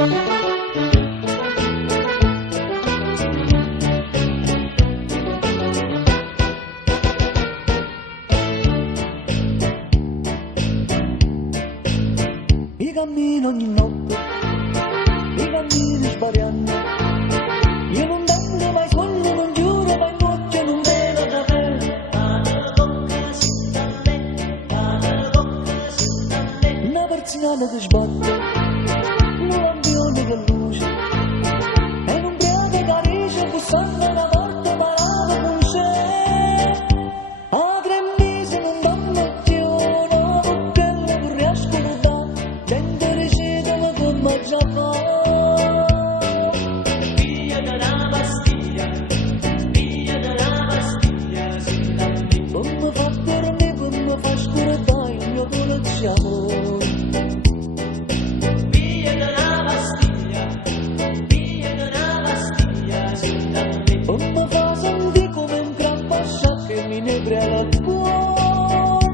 I cammino ogni notte, i cammini sbagliando. Io non tengo mai sogno, non giuro mai notte, non vedo da te. Una persiana che sbatte, un lampione che luce, e un ubriaco carice bussando alla porta parata con sé. A 3 mesi non danno più, no, perché non riesco a dare, gente riceve come già fa. Via dalla pastiglia, via dalla pastiglia, si da me. Non mi fa dormire, non mi fa scordare il mio dolce amore. Via dalla pastiglia, via dalla pastiglia, si da me. Non mi fa sentire come un gran pascià che mi inebria il cuore.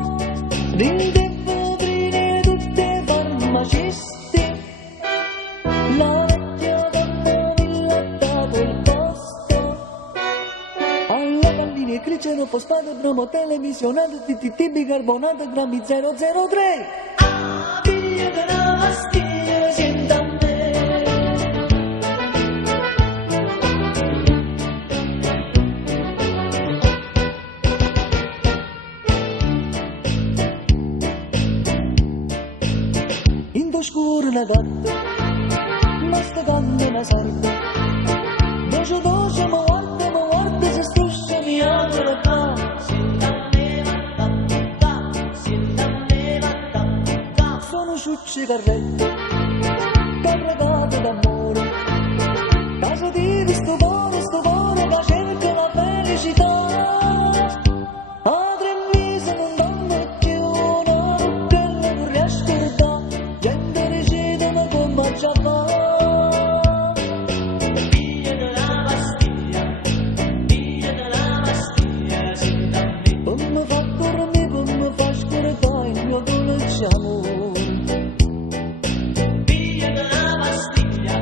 Rinde vetrine tutte farmacisti, la vecchia donna mi ha dato il posto. Alla palline grigeno, fosfato, bromo, televisionato, TTT, bicarbonato, grammi 003. Ah, via dalla pastiglia, si da me. In scuro una gatta, ma sta canna una sarda. Doce doce mi guarda, se struscia mi apre la fa. Sono ciucci carrette, carregate d'amore. Casa di sto cuore che cerca la felicità. A 3 mesi non danno più, no, perché non riesco a dare, gente decide come già fa. Via dalla pastiglia, via dalla pastiglia, si da me. Non mi fa dormire, non mi fa scordare il mio dolce amore. Via dalla pastiglia,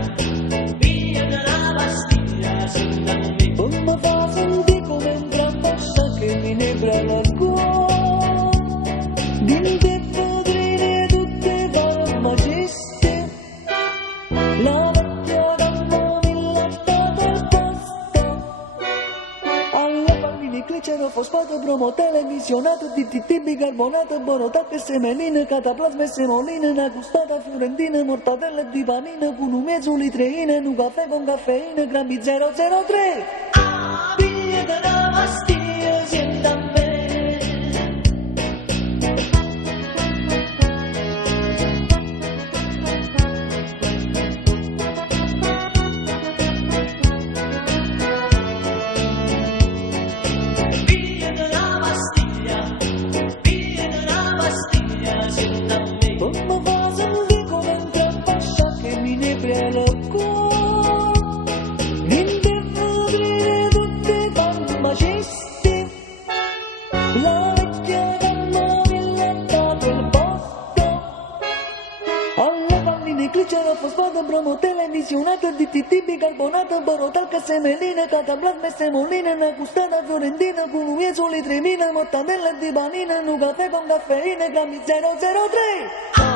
via dalla pastiglia, si da me. Non mi fa sentire come un gran pascià che mi inebria il cuore. Dinte vetrine tutte farmacisti, la vecchia donna mi ha dato il posto. Alla palline glicero, fosfato, bromo, televisionato, DDT, bicarbonato, borotac, semeline, cataplasma e semoline, una gustata fiorentina, mortadella di panina, con un mezzo litreina, un caffè con caffeina, grammi 003. Ah, via dalla pastiglia, si da me. Via dalla pastiglia, via dalla pastiglia, si da me. Non mi fa sentire come un gran pascià che mi inebria il cuore. Dinte vetrine tutte farmacisti, la vecchia donna mi ha dato il posto. Alla palline glicero, fosfato, bromo, televisionato, DTT, bicarbonato, borotalca, semeline, cataplasma e semoline, una gustata fiorentina, con un mezzo litremina, mortadella di panina, un caffè con caffeina, grammi 003.